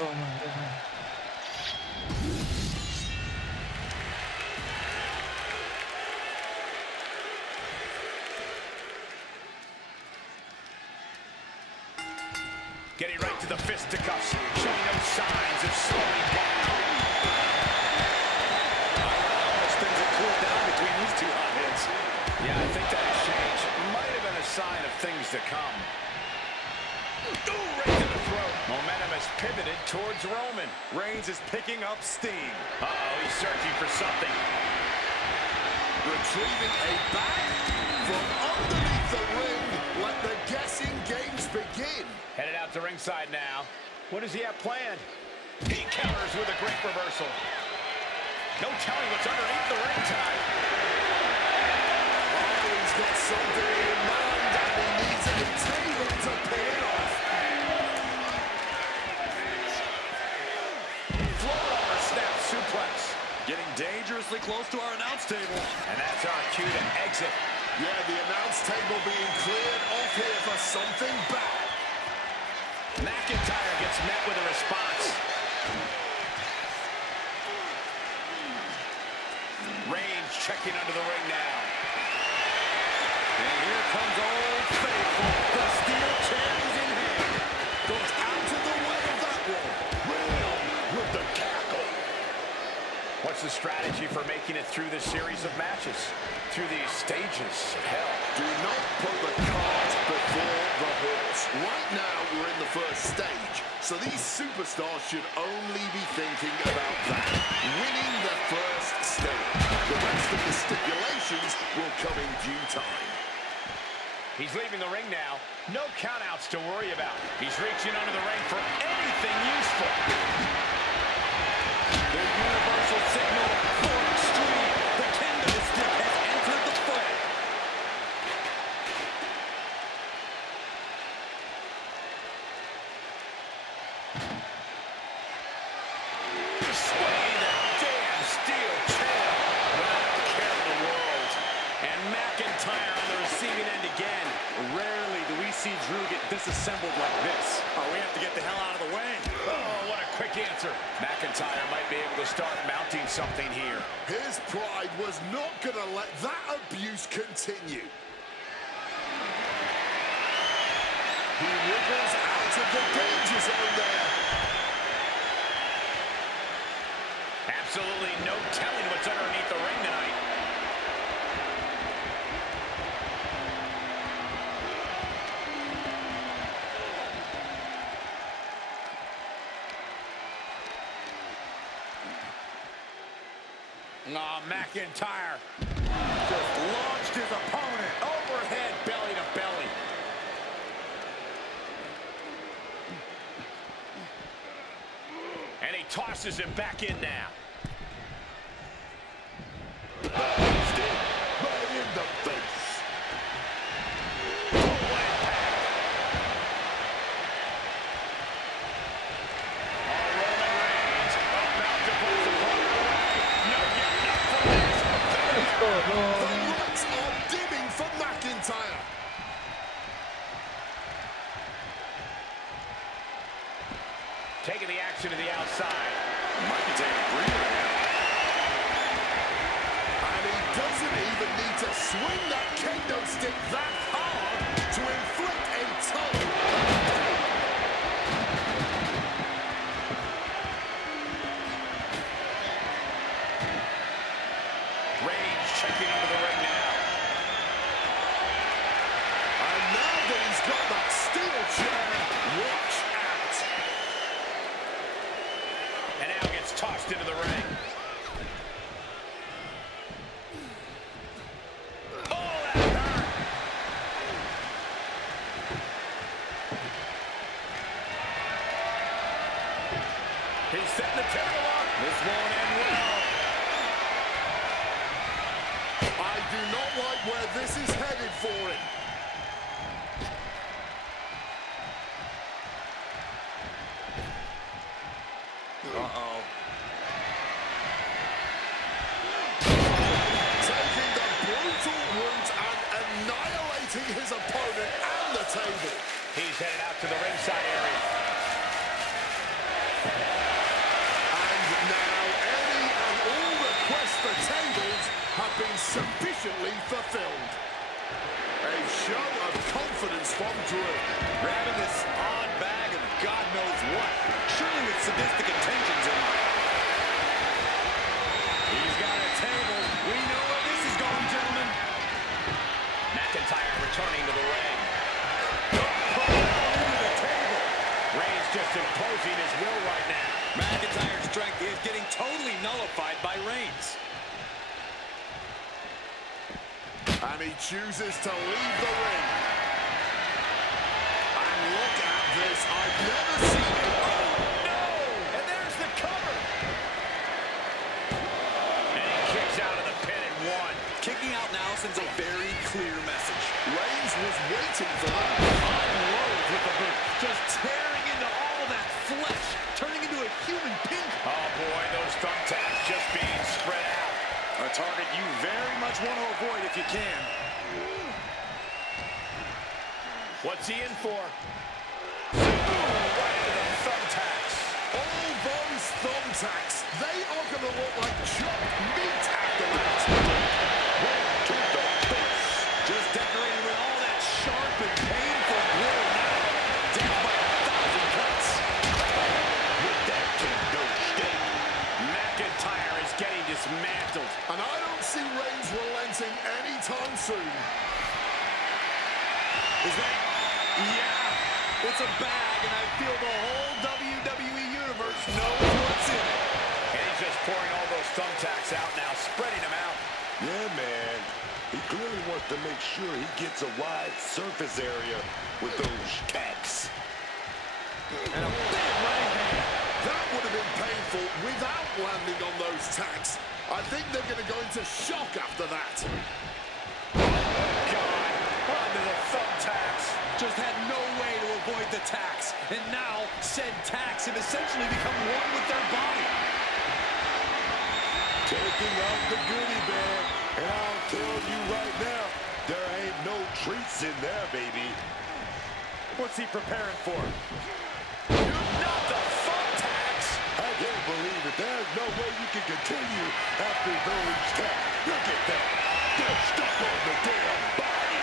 Roman, Roman. Getting right to the fisticuffs, showing no signs of slowing down. Almost things have cooled down between these two hotheads. Yeah, I think that exchange might have been a sign of things to come. Ooh, right to the throat. Momentum has pivoted towards Roman. Reigns is picking up steam. Uh-oh, he's searching for something. Retrieving a bat from underneath the ring. Let the guessing games begin. Headed out to ringside now. What does he have planned? He counters with a great reversal. No telling what's underneath the ring tonight. Oh, he's got something in mind, and he needs a table to pull it off. Float over snap suplex. Getting dangerously close to our announce table. And that's our cue to exit. Yeah, the announce table being cleared off here for something bad. McIntyre gets met with a response. Reigns checking under the ring now. And here comes Old Faithful. The steel chair is in hand. Goes out of the way of that one. Real with the tackle. What's the strategy for making it through this series of matches? Through these stages of hell? Do not put the cart before the horse. Right now, we're in the first stage, so these superstars should only be thinking about that. Winning the first stage. The rest of the stipulations will come in due time. He's leaving the ring now. No countouts to worry about. He's reaching under the ring for anything useful. The universal signal for extreme. The kendo stick has entered the fray. Sway that damn steel chair without a care in the world. And McIntyre on the receiving end again. Rarely do we see Drew get disassembled like this. Oh, we have to get the hell out of the way. Oh, what a quick answer. McIntyre might be able to start mounting something here. His pride was not going to let that abuse continue. He wriggles out of the danger zone there. Absolutely no telling what's underneath the ring tonight. Oh, McIntyre Just launched his opponent. overhead, belly to belly. And he tosses him back in now. Right in the face. Full impact. Oh, Roman Reigns about to put his opponent away. No getting up from this. Let's go, The Roman. lights are dimming for McIntyre. Taking the action to the outside. Might be taking a breather now. And he doesn't even need to swing that kendo stick that hard to inflict a ton of pain. Reigns checking under the ring now. And now that he's got that steel chair, watch out. And now gets tossed into the ring. Oh, that hurt. He's setting the table up. This won't end well. I do not like where this is headed for him. Uh-oh. Taking the brutal route and annihilating his opponent and the table. He's headed out to the ringside area. sufficiently fulfilled. A show of confidence from Drew. Grabbing this odd bag of God knows what. Surely with sadistic intentions in mind. He's got a table. We know where this is going, gentlemen. McIntyre returning to the ring. Into the table. Reigns just imposing his will right now. McIntyre's strength is getting totally nullified by Reigns. And he chooses to leave the ring. And look at this. I've never seen it. Oh, No! And there's the cover. And he kicks out of the pin and one. Kicking out now sends a very clear message. Reigns was waiting for that. Unloads with the boot. Just tearing into all that flesh. Turning into a human pin. Oh, boy, those thumbtacks just being spread out. A target you very much want to avoid if you can. What's he in for? Right into the thumbtacks. All those thumbtacks, they are going to look like chopped meat after that. Right to the face. Just decorated with all that sharp and painful glitter now. Death by 1,000 cuts. With that kendo stick. McIntyre is getting dismantled. And I don't see Reigns relenting anytime soon. Is that? Yeah. It's a bag, and I feel the whole WWE Universe knows what's in it. And he's just pouring all those thumbtacks out now, spreading them out. Yeah, man. He clearly wants to make sure he gets a wide surface area with those tacks. And a big right hand. That would have been painful without landing on those tacks. I think they're going to go into shock after that. God, onto the thumbtacks. Just had no way to avoid the tacks. And now, said tacks have essentially become one with their body. Taking out the goodie bag. And I'll tell you right now, there ain't no treats in there, baby. What's he preparing for? Not the thumbtacks. I can't believe it. There's no way you can continue after those tacks. Look at that. They're stuck on the damn body.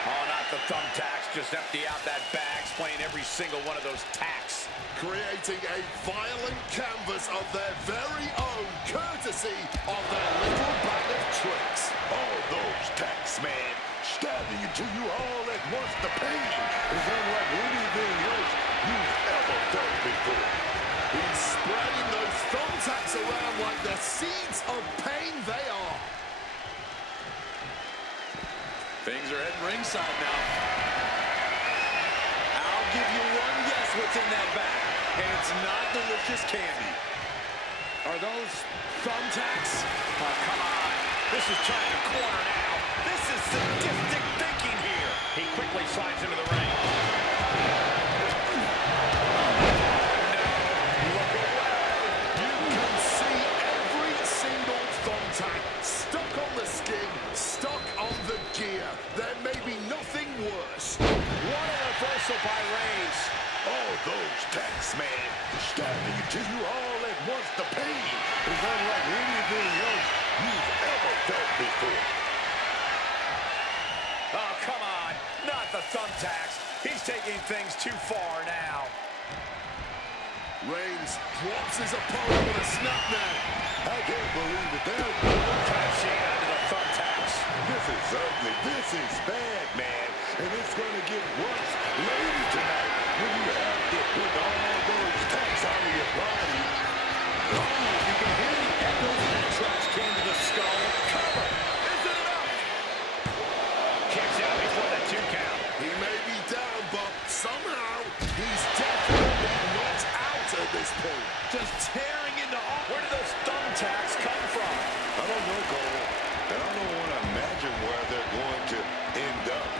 Oh, not the thumbtacks. Just empty out that bag, playing every single one of those tacks. Creating a violent canvas of their very own, courtesy of their little bag of tricks. All those tacks, man. Stabbing into you all at once. The pain is unlike anything else you've ever felt before. He's spreading those thumbtacks around like the seeds of pain they are. Things are heading ringside now. I'll give you one guess what's in that bag. And it's not delicious candy. Are those thumbtacks? Oh, come on. This is turning a corner now. This is sadistic thinking here. He quickly slides into the ring. Look away. You can see every single thumbtack stuck on the skin, stuck on the gear. There may be nothing worse. What a reversal by Reigns. All those tacks, man. Stabbing into you all at once. The pain is unlike anything else you've ever felt before. Oh, come on. Not the thumbtacks. He's taking things too far now. Reigns drops his opponent with a snapmare. I can't believe it. There's no Crashing onto the thumbtacks. This is ugly. This is bad, man. And it's going to get worse later tonight when you have to put all those tacks out of your body. Oh, you can hear the echoes of that trash can to the skull. Cover. Is it enough? Kicks out before the 2 count. He may be down, but somehow he's definitely not out at this point. Just tearing into all. Where did those thumbtacks come from? I don't know, Cole. And I don't want to imagine where they're going to end up.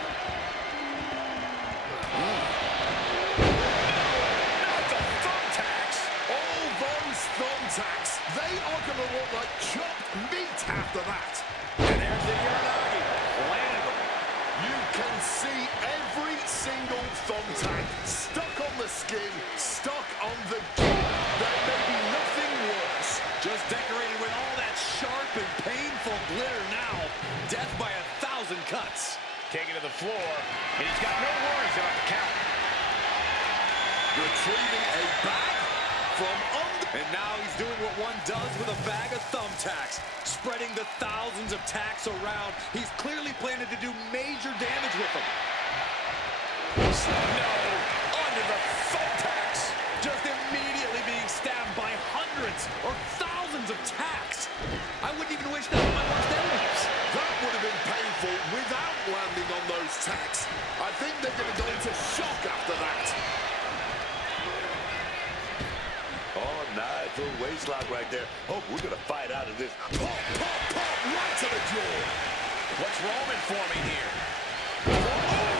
Not the thumbtacks. All those thumbtacks, they are going to look like chopped meat after that. And there's the Uranagi. Landed them. You can see every single thumbtack stuck on the skin, stuck on the gear. There may be nothing worse. Just decorated with all that sharp and painful glitter no worries about the count. Retrieving a bag from under. And now he's doing what one does with a bag of thumbtacks, spreading the thousands of tacks around. He's clearly planning to do major damage with them. No, under the thumbtacks. Just immediately being stabbed by hundreds or thousands of tacks. I wouldn't even wish that on my worst enemies. That would have been painful without landing on those tacks. I think they're going to go into shock after that. Oh, nice little waist lock right there. Hope we're going to fight out of this. Pop, pop, pop, right to the jaw. What's Roman forming here? Oh!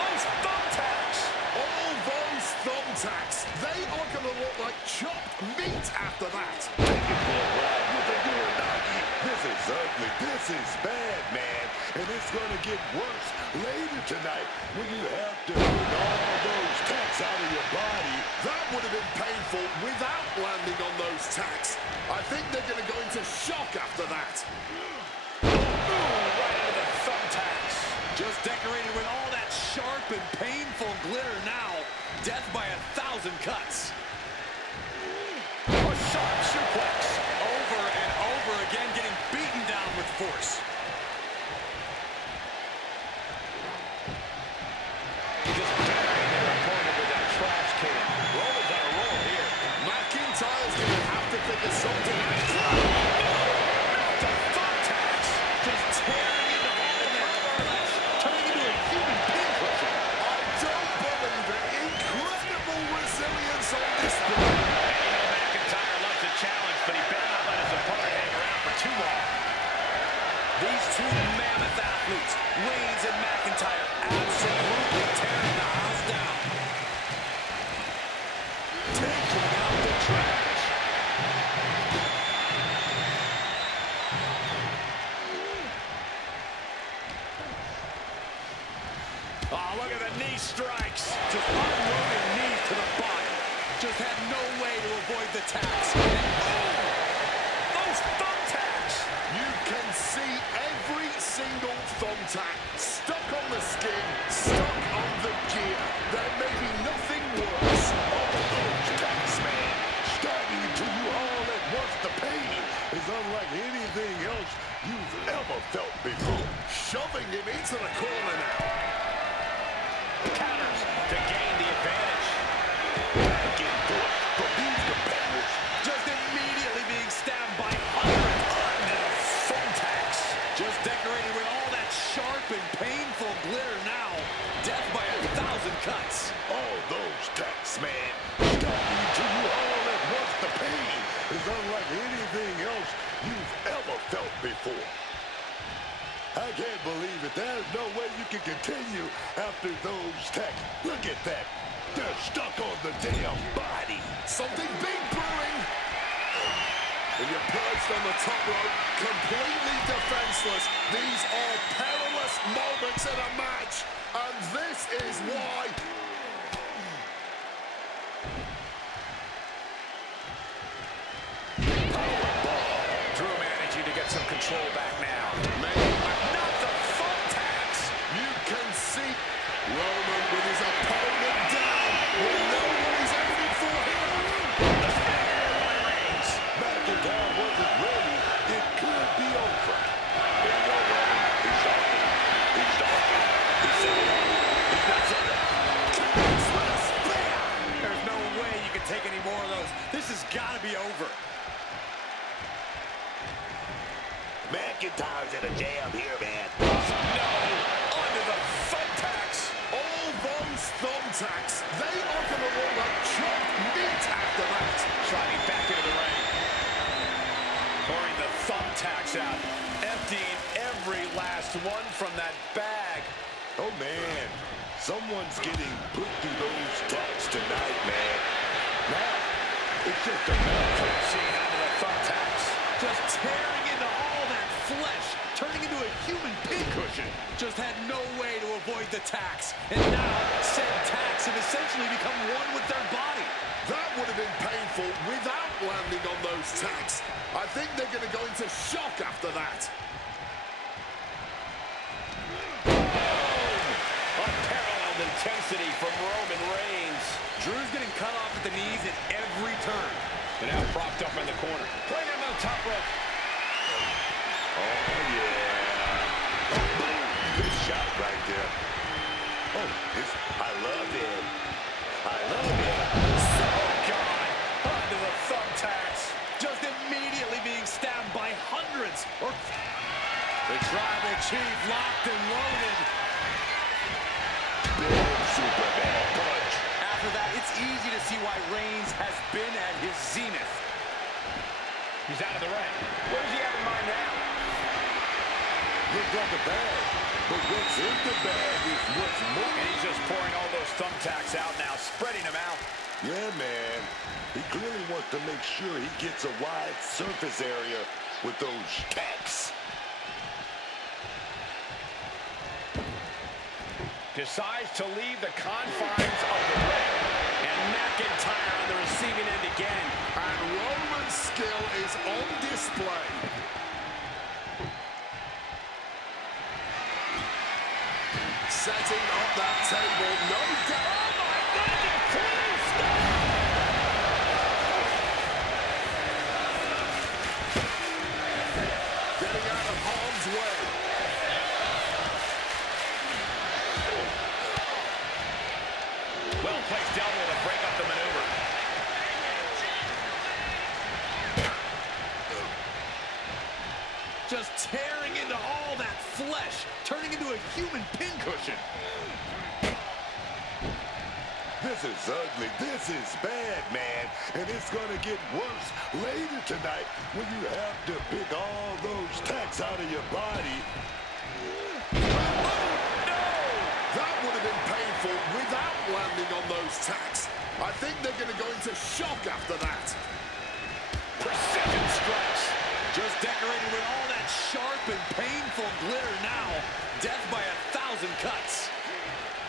Those thumbtacks! All those thumbtacks, they are going to look like chopped meat after that. Take it for a ride with a Uranagi. This is ugly. This is bad, man. And it's going to get worse later tonight when you have to get all those tacks out of your body. That would have been painful without landing on those tacks. I think they're going to go into shock after that. Ooh, right into the thumbtacks. Just decorated with all that sharp and painful glitter now. Death by 1,000 cuts. A sharp suplex. Over and over again, getting beaten down with force. Just burying their opponent with that trash can. Roman's on a roll here. McIntyre's going to have to figure something out. Not the thumbtacks. Just tearing into all that flesh, turning into a human pincushion. I don't believe it. Incredible resilience on display. And you know McIntyre loves a challenge, but he better not let his opponent hang around for too long. These two mammoth athletes, Reigns and McIntyre, absolutely tearing the house down. Taking out the trash. Oh, look at the knee strikes. Just unloading knees to the body. Just had no way to avoid the tax. And oh! Those thumbtacks. You can see every single thumbtack stuck on the skin, stuck on the gear. There may be nothing worse. All those tacks, man. Stabbing into you all at once. The pain is unlike anything else you've ever felt before. Shoving him into the corner now. Counters to gain the advantage. Back into it from these competitors. Just immediately being stabbed by hundreds. Under the thumbtacks. Just decorated with all that sharp and painful glitter now. Death by 1,000 cuts. All those tacks, man. Stabbing into you all at once. The pain is unlike anything else you've ever felt before. I can't believe it. There's no way you can continue after those tacks. Look at that. They're stuck on the damn body. Something big brewing. And you're perched on the top rope, completely defenseless. These are perilous moments in a match. And this is why. Drew managing to get some control back now. Not the thumbtacks. You can see Roman with his opponent down when no one is aiming for him. Reigns. McIntyre wasn't ready. It could be over. Here we go, Roman. He's talking. He's talking. He's saying he's not saying. There's no way you can take any more of those. This has got to be over. McIntyre's in a jam here, man. No. Under the thumbtacks. All those thumbtacks, they are going to look like chopped meat after that. Sliding back into the ring. Pouring the thumbtacks out. Emptying every last one from that bag. Oh, man. Someone's getting put through those tacks tonight, man. Now, it's just a matter of Seeing under the thumbtacks. Just tearing into all that flesh, turning into a human pincushion. Just had no way to avoid the tax. And now, said tax have essentially become one with their body. That would have been painful without landing on those tacks. I think they're going to go into shock after that. A intensity from Roman Reigns. Drew's getting cut off at the knees at every turn. And now propped up in the corner. Playing him on the top rope. Oh, yeah. Oh, boom. Good shot right there. Oh, I love it. I love it. Oh, God. Onto the thumbtacks. Just immediately being stabbed by hundreds. The Tribal Chief locked and loaded. Big Superman punch. After that, it's easy to see why Reigns has been at his zenith. He's out of the ring. What does he have in mind now? Look like a bag, but what's in the bag is what's more. And he's just pouring all those thumbtacks out now, spreading them out. Yeah, man. He clearly wants to make sure he gets a wide surface area with those tacks. Decides to leave the confines of the ring. And McIntyre on the receiving end again. And Roman's skill is on display. Setting up that table, no doubt. Oh, my goodness, please. Getting out of harm's way. Well-placed elbow to break up the maneuver. Just tearing into all that flesh, turning into a human pincushion. This is ugly. This is bad, man. And it's going to get worse later tonight when you have to pick all those tacks out of your body. That would have been painful without landing on those tacks. I think they're going to go into shock after that. Precision strikes. Just decorated with all that sharp and painful glitter now. Death by 1,000 cuts.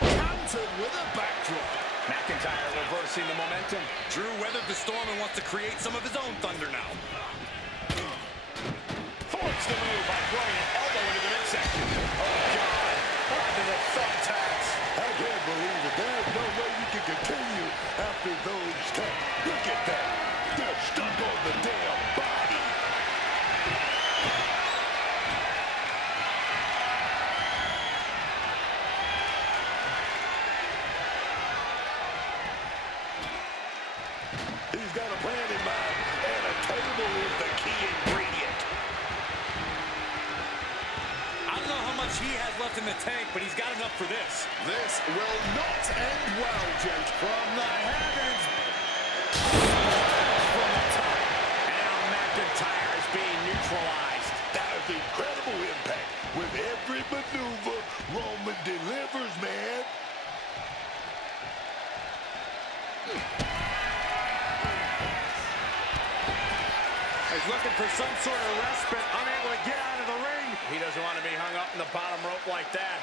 Countered with a backdrop. McIntyre reversing the momentum. Drew weathered the storm and wants to create some of his own thunder now. Forks the move by throwing an elbow into the midsection. Oh, God. Onto the thumbtacks. I can't believe it. There's no way you can continue after those tacks. Look at that. They're stuck on the damn body. He's got a plan in mind, and a table is the key ingredient. I don't know how much he has left in the tank, but he's got enough for this. This will not end well, gent. From the heavens. From the top. And now McIntyre is being neutralized. That is incredible impact. With every maneuver, Roman delivers, man. He's looking for some sort of respite, unable to get out of the ring. He doesn't want to be hung up in the bottom rope like that.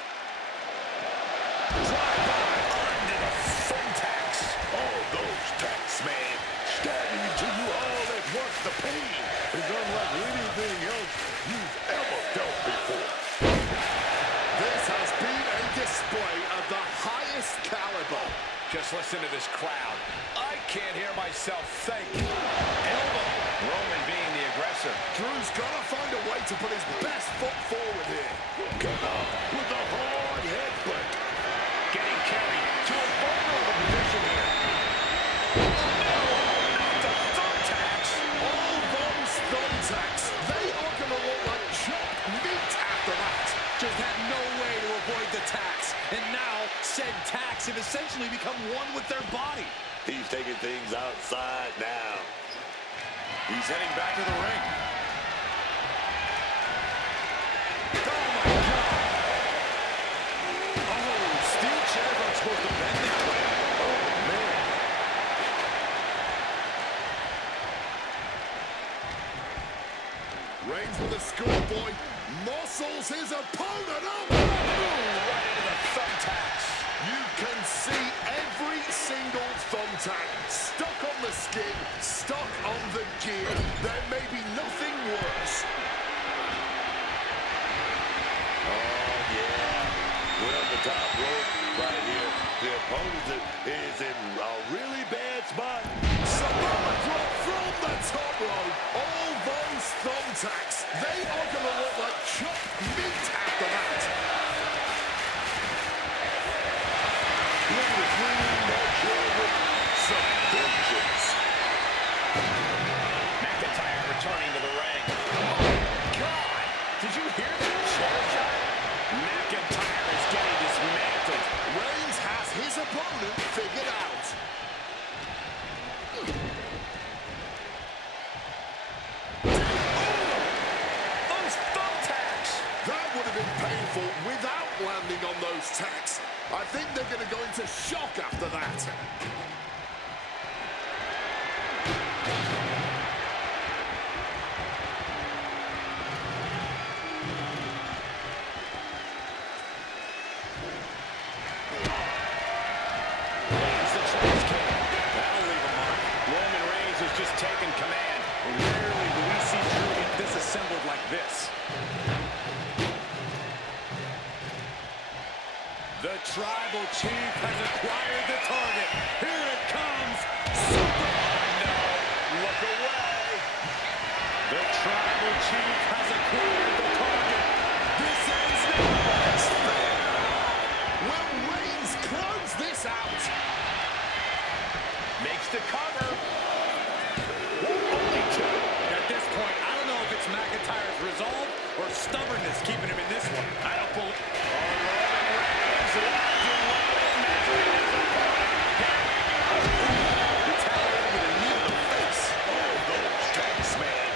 Drive-by under the thumbtacks. All those tacks, man. Stabbing into you all at once. The pain is unlike anything else you've ever felt before. This has been a display of the highest caliber. Just listen to this crowd. I can't hear myself think. Elbow. Roman being the aggressor. Drew's got to find a way to put his best foot forward here. Cut off with a hard headbutt. Getting carried to a vulnerable position here. No, not the thumbtacks. All those thumbtacks, they are going to look like chopped meat after that. Just had no way to avoid the tacks. And now, said tacks have essentially become one with their body. He's taking things outside now. He's heading back to the ring. Oh, my God. Oh, steel chairs aren't supposed to bend that way. Oh, man. Reigns with a schoolboy, muscles his opponent up. Right into the thumbtacks. You can see every single thumbtack stuck on the skin, stuck on the gear. There may be nothing worse. Oh, yeah. We're on the top rope right here. the opponent is in a really bad spot. Samoa drop from the top rope. All those thumbtacks, they are going to look like chopped meat after that. Look at the green match here with some vengeance. McIntyre returning to the ring. Oh, God! Did you hear that chair shot? McIntyre is getting dismantled. Reigns has his opponent figured out. Those thumbtacks! That would have been painful without landing on those tacks. I think they're going to go into shock after that. Lands the trash can. That'll leave a mark. Roman Reigns is just taking command. Rarely do we see Drew get disassembled like this. The Tribal Chief has acquired the target. Here it comes. Super. No, look away. The Tribal Chief has acquired the target. This ends now. Will Reigns close this out? Makes the cover. Only two. At this point, I don't know if it's McIntyre's resolve or stubbornness keeping him in this one. I don't believe. Roman Reigns locked and loaded, measuring his opponent. Here we go. Retaliated with a knee to the face. Oh, those tanks, man.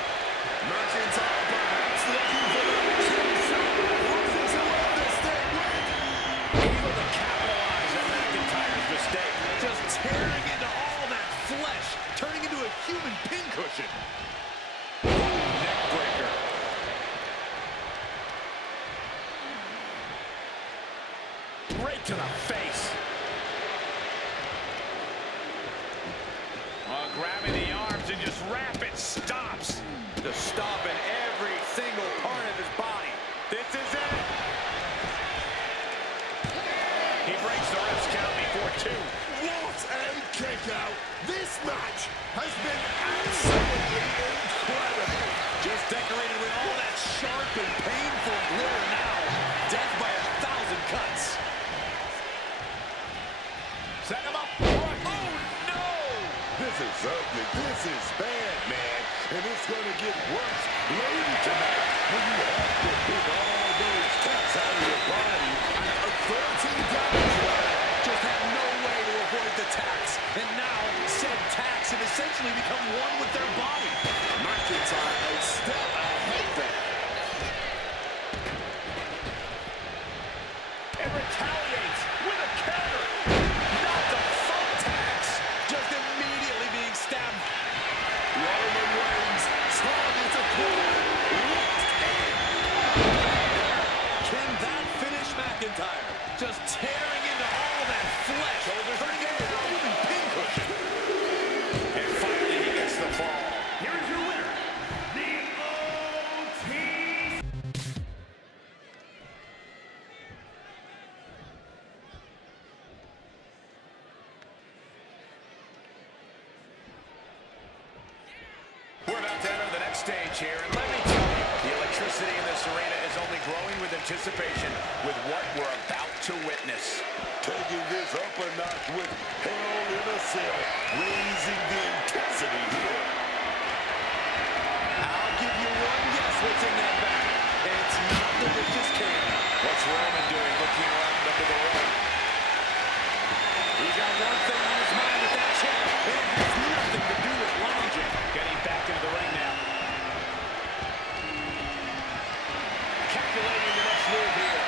McIntyre perhaps looking for the chin shot. Losing to win this thing with. Able to capitalize on McIntyre's mistake. Just tearing into all that flesh, turning into a human pincushion. Neckbreaker. Right to the face. Grabbing the arms and just rapid stops. Just stomping every single part of his body. This is it. He breaks the ref's count before two. What a kick out. This match has been absolutely incredible. Just decorated with all that sharp and painful glitter now. Death by 1,000 cuts. Set him up. Oh, no! This is ugly. This is bad, man. And it's going to get worse later tonight when you have to pick all those cuts out of your body. 13 damage. Just had no way to avoid the tax. And now, said tax have essentially become one with their body. McIntyre is still ahead there. And retaliates with a counter. Not the thumbtacks. Just immediately being stabbed. Roman Reigns target acquired. Locked in. Can that finish McIntyre? Just tearing into all that flesh. Turning into a human pincushion. And finally he gets the fall. Here is your winner, the OT. We're about to enter the next stage here, and let me tell you, the electricity in this arena is only growing with anticipation with what we're about to witness. Taking this up a notch with Hell in a Cell, raising the intensity here. I'll give you one guess what's in that bag. It's not delicious candy. What's Roman doing looking around under the rope? He's got one thing on his mind with that chair. It has nothing to do with lounging. Getting back into the ring now. Calculating the next move here.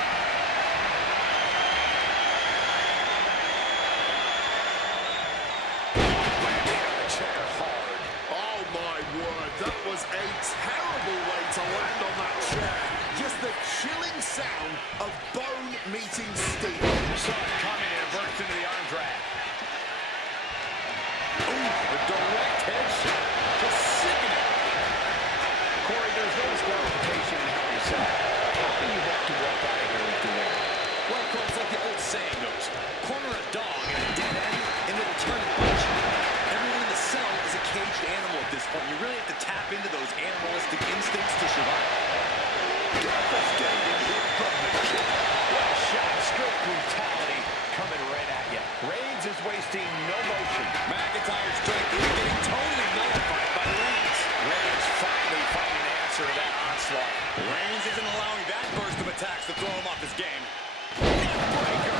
Landing on the chair hard. Oh my word, that was a terrible way to land on that chair. Just the chilling sound of bone meeting steel. Saw it coming and it burst into the arm drag. Ooh, a direct headshot. Just sickening. Corey, there's no disqualification in how you said it. How do you have to walk out of here with the win? Well, of course, like the old saying goes, corner a dog you really have to tap into those animalistic instincts to survive. Devastating hit from the kick. Well shot, straight brutality coming right at you. Reigns is wasting no motion. McIntyre's strength is getting totally nullified by Reigns. Reigns finally finding an answer to that onslaught. Reigns isn't allowing that burst of attacks to throw him off his game. Breaker.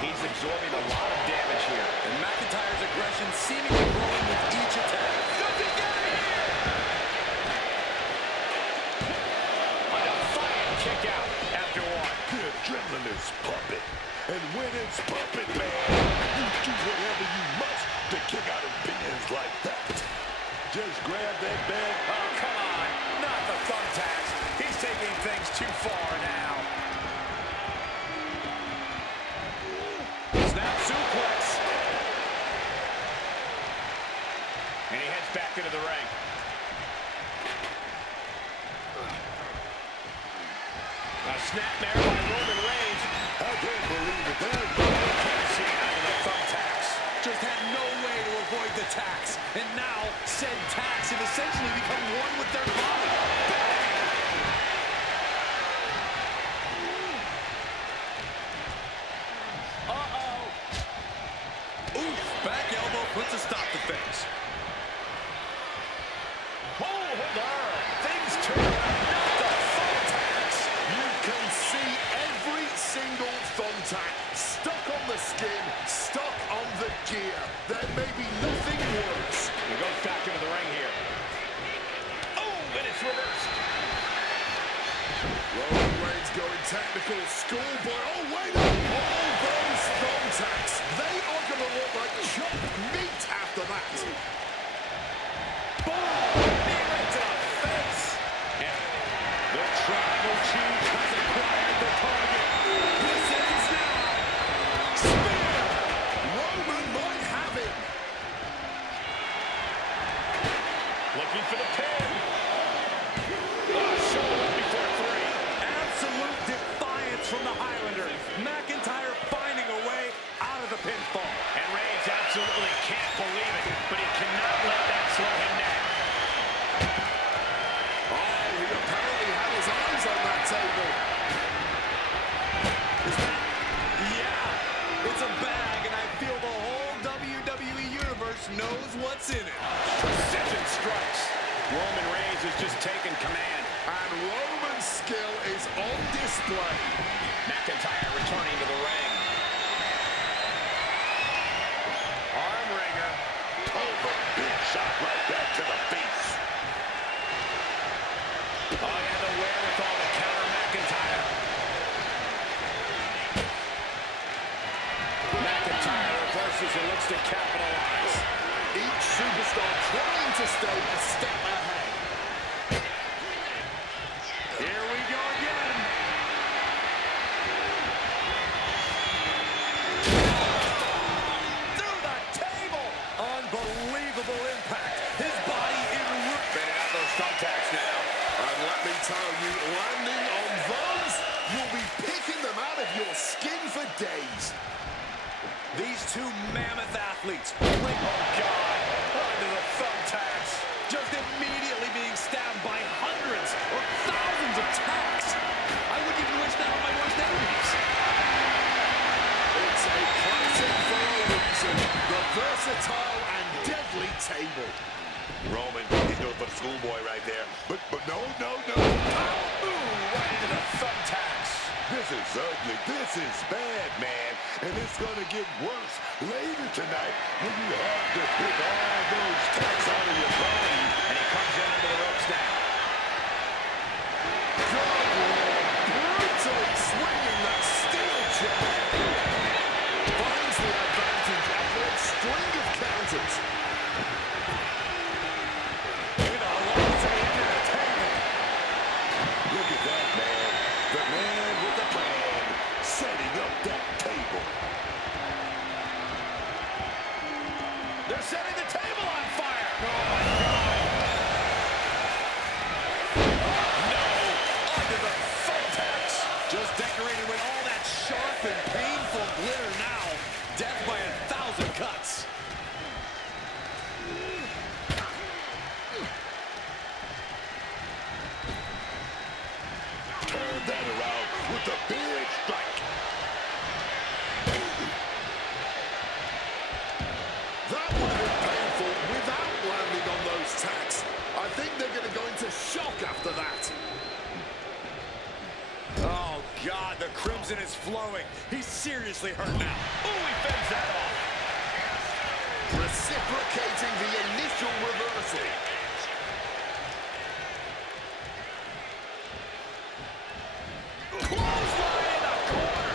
He's absorbing a lot of damage here. And McIntyre's aggression seemingly growing with each attack. Nothing out of here! A defiant kick out after one. The adrenaline is pumping. And when it's pumping, man, you do whatever you must to kick out of beings like that. Just grab that bag. Oh, come on. Not the thumbtacks. He's taking things too far now. Snap suplex. And he heads back into the ring. A snapmare by Roman Reigns. I can't believe it. There's Can't see out of the thumbtacks. Just had no way to avoid the tax. And now, said tax have essentially become one with their body. Uh-oh. Oof, back elbow puts a stop to things. Hold on. Things turn around. Not the thumbtacks. You can see every single thumbtack stuck on the skin, stuck on the gear. There may be nothing worse. He goes back into the ring here. Oh, and it's reversed. Roman Reigns going technical schoolboy. Oh, wait up! All those thumbtacks, they are going to look like chopped meat after that. Knee right to the face. And the tribal chief has acquired the target. This is now. Spear. Roman might have it. Looking for the pin. Shoulder up before three. Absolute defiance from the Highlander. McIntyre finding a way out of the pinfall. And Reigns absolutely can't believe it, but he cannot let that slow him down. Oh, he apparently had his eyes on that table. Is that... Yeah, it's a bag, and I feel the whole WWE Universe knows what's in it. Precision strikes. Roman Reigns is just taking command. And Roman's skill is on display. McIntyre returning to the ring. Arm wringer. Oh, the big shot right back to the face. Oh, yeah, the wherewithal to counter McIntyre. McIntyre reverses and looks to capitalize. Each superstar trying to stay a step ahead. Here we go again. Through the table. Unbelievable impact. His body in root. Fading out those thumbtacks now. And let me tell you, landing on those, you'll be picking them out of your skin for days. These two mammoth athletes, Oh, God. Under the thumbtacks. just immediately being stabbed by hundreds or thousands of tacks. I wouldn't even wish that on my worst enemies. It's a classic for a reason. The versatile and deadly table. Roman, he's going for the schoolboy right there. But no. Ooh, right into the thumbtacks. This is ugly. This is bad, man. And it's going to get worse later tonight when you have to pick all those tacks out of your body. And he comes in under the ropes now. Brutally swinging that steel chair. Finds the advantage after a string of counters. Look at that, man. The man with the plan, setting up that table. They're setting the table on fire. Oh, my God. No. Under the thumbtacks. Just decorated with all that sharp and painful glitter now. Death by 1,000 cuts. that around with a big strike. That would have been painful without landing on those tacks. I think they're going to go into shock after that. Oh, God, the crimson is flowing. He's seriously hurt now. Ooh, he fends that off. Reciprocating the initial reversal. Clothesline in the corner.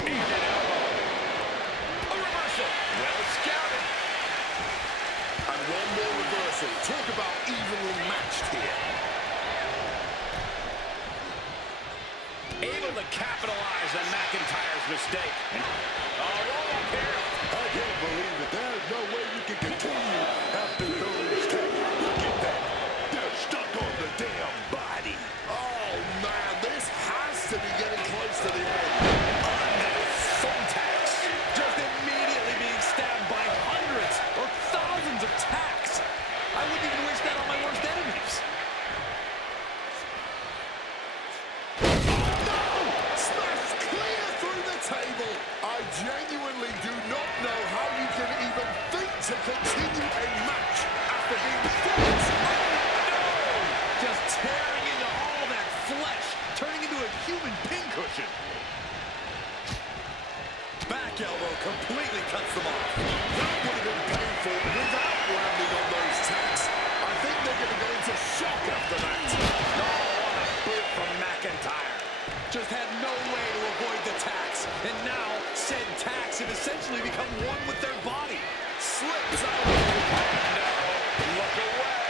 And an elbow. A reversal. Well scouted. And one more reversal. Talk about evenly matched here. Able to capitalize on McIntyre's mistake. And roll up here. I can't believe it. There's no way you can continue after those tags. Look at that. They're stuck on the damn body. Oh, man, this has to be getting close to the end. Thumbtacks. Just immediately being stabbed by hundreds or thousands of tacks. I wouldn't even wish that on my worst enemies. Smashed clear through the table. I genuinely do not know how you can even think to continue a match after being forced. Just tearing into all that flesh, turning into a human pincushion. Back elbow completely cuts them off. That would have been painful without landing on those tacks. I think they're going to go into shock after that. Oh, what a boot from McIntyre. Just had no way to avoid the tacks. And now, said tacks have essentially become one with their body. Slips out. Look away.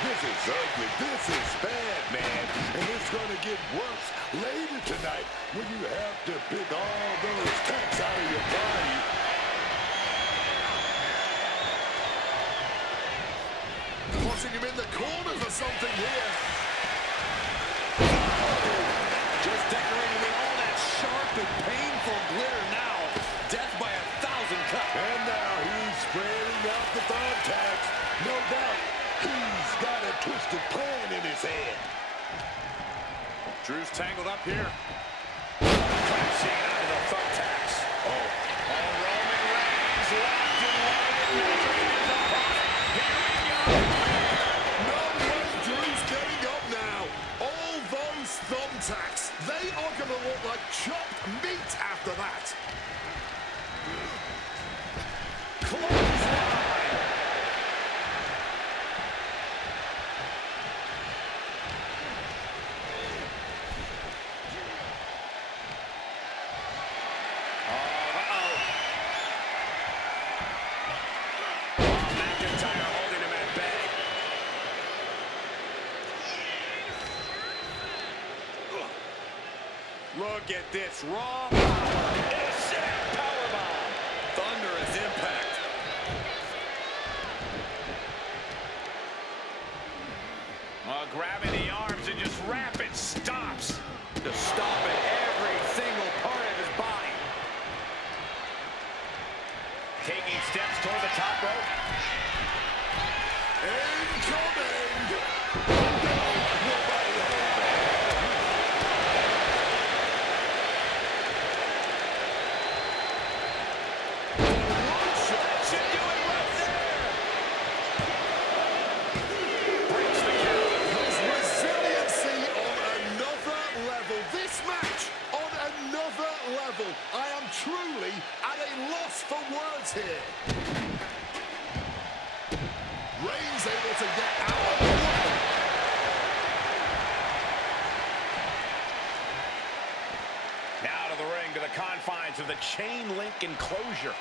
This is ugly. This is bad, man. And it's going to get worse later tonight when you have to pick all those tacks out of your body. Putting him in the corner for something here. Just decorating with all that sharp and painful glitter now. Death by 1,000 cuts. And now he's spreading out the thumbtacks. No doubt he's got a twisted plan in his head. Drew's tangled up here. Crashing out of the thumbtacks. Oh, Roman Reigns locked and loaded, measuring his opponent. Here we go. No way Drew's getting up now. All those thumbtacks, they are going to look like chopped meat after that. Clothesline. McIntyre holding him at bay. Look at this raw Powerbomb. thunderous impact. Grabbing the arms and just rapid stops. To stop at every single part of his body. Taking steps toward the top rope. Incoming! Should do it right there. Breaks the count. His resiliency on another level. This match on another level. I am truly at a loss for words here. Reigns able to get out of the way. Now to the ring, to the confines of the chain link enclosure.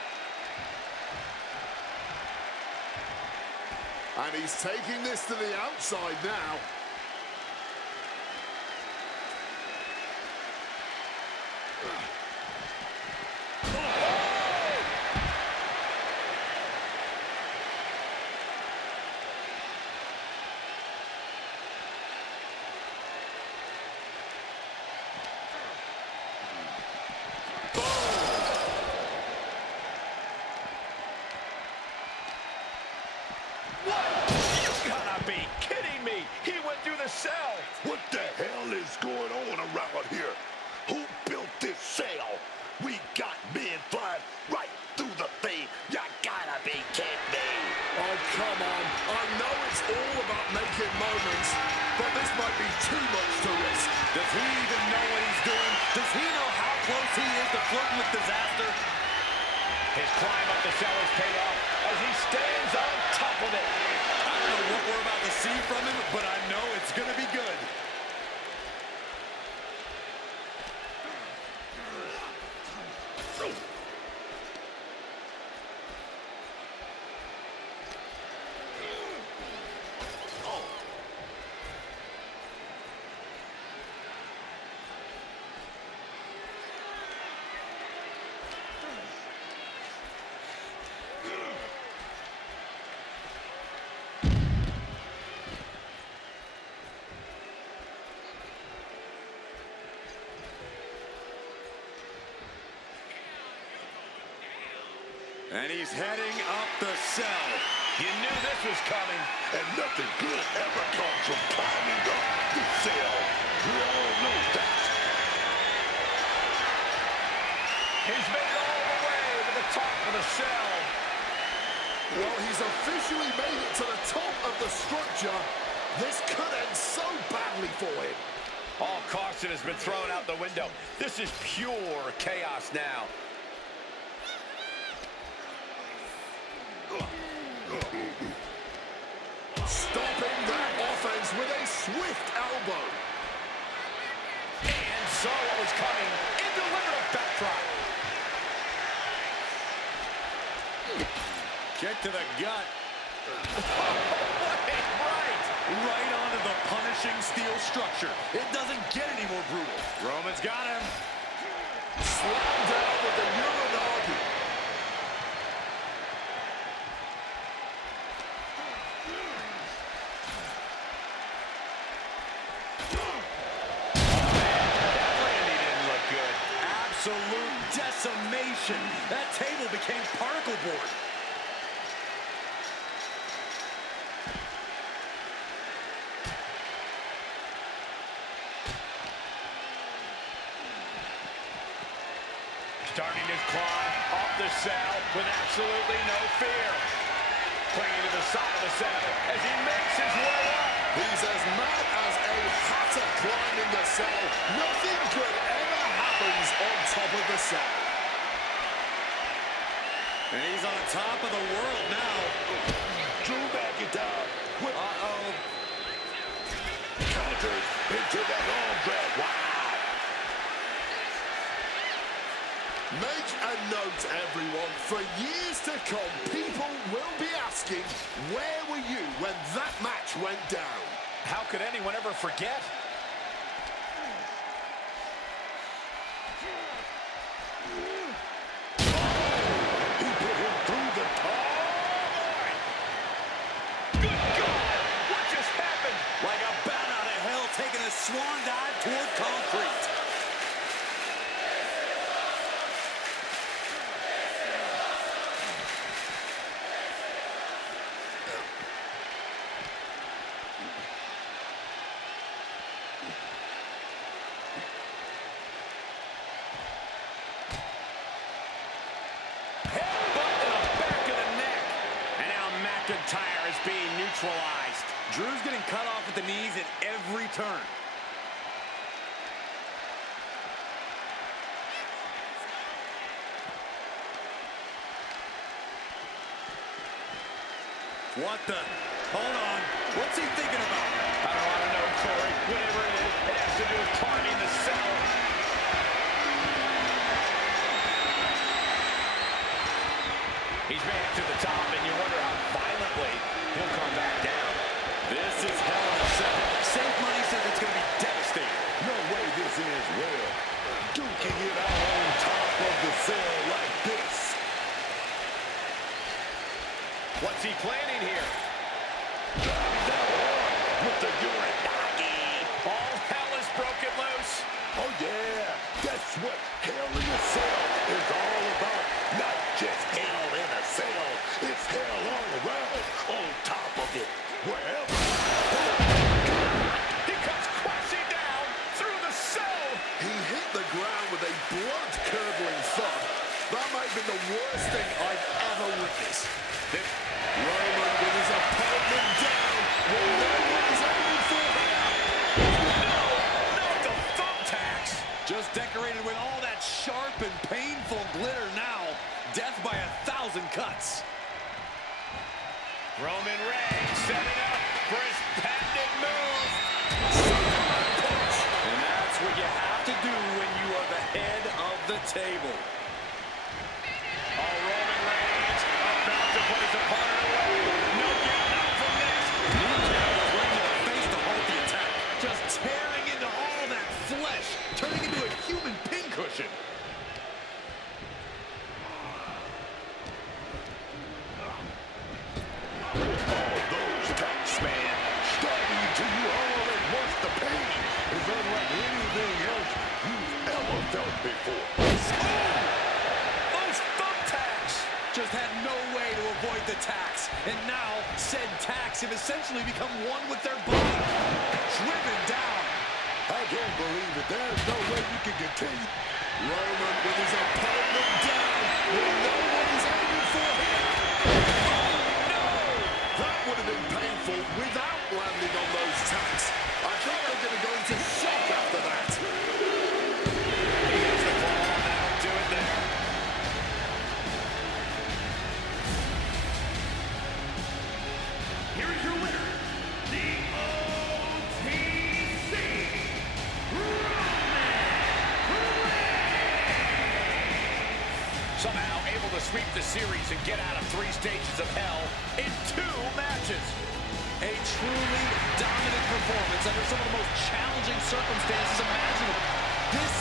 And he's taking this to the outside now. What? You gotta be kidding me. He went through the cell. What His climb up the cell has paid off as he stands on top of it. I don't know what we're about to see from him, but I know it's going to be good. And he's heading up the cell. You knew this was coming. And nothing good ever comes from climbing up the cell. We all know that. He's made it all the way to the top of the cell. Well, he's officially made it to the top of the structure. This could end so badly for him. All caution has been thrown out the window. This is pure chaos now. Stopping that offense with a swift elbow. And saw what was coming and delivered a backdrop. Kick to the gut. Right. Right onto the punishing steel structure. It doesn't get any more brutal. Roman's got him. Slammed down with the Uranagi. That landing didn't look good. Absolute decimation. That table became particle board. Starting his climb off the cell with absolutely no fear. Clinging to the side of the cell as he makes his way up. He's as mad as a hatter climbing the cell. Nothing good ever happens on top of the cell. And he's on top of the world now. Drew back it down. Uh-oh. Counters into that arm drag. Wow. Make a note, everyone. For years to come, people will be asking, where were you when that match went down? How could anyone ever forget? He put him through the top. Good God! What just happened? Like a bat out of hell taking a swan dive toward concrete. Headbutt to the back of the neck. And now MCINTYRE is being neutralized. Drew's getting cut off at the knees at every turn. What the? Hold on. What's he thinking about? I don't want to know, Corey. Whatever it is, it has to do with climbing the cell. He's made it to the top, and you wonder how violently he'll come back down. This is hell in a cell. Safe money says it's going to be devastating. No way this ends well. Duking it out on top of the cell like this. What's he planning here? Driving down hard with the Uranagi. All hell is broken loose. Oh yeah, that's what hell in a cell is all about. Not just hell in a cell. It's hell all around, on top of it, wherever. He comes crashing down through the cell. He hit the ground with a blood-curdling thud. That might have been the worst thing I've ever witnessed. Roman with his opponent down. Well, no one is aiming for him. No, not the thumbtacks. Just decorated with all that sharp and painful glitter now. Death by 1,000 cuts. Roman Reigns setting up for his patented move. And that's what you have to do when you are the head of the table. Oh, Roman Reigns about to put his opponent away. No getting up from this. Kneecap was right to the face to halt the attack. Just tearing into all that flesh, turning into a human pincushion. Those attacks, man, starting to you all at once. The pain is unlike anything else you've ever felt before. Those thumbtacks. Just had no way to avoid the tax. And now, said tax have essentially become one with their body. Driven down. I can't believe it. There's no way you can continue. Roman with his opponent down. Well, no one is aiming for him. Oh, no! That would have been painful without landing on those tacks. I think they're going to go into shock after that. He gets the ball. That'll do it there. Here is your winner, the OTC Somehow able to sweep the series and get out of 3 stages of hell in 2 matches. A truly dominant performance under some of the most challenging circumstances imaginable. This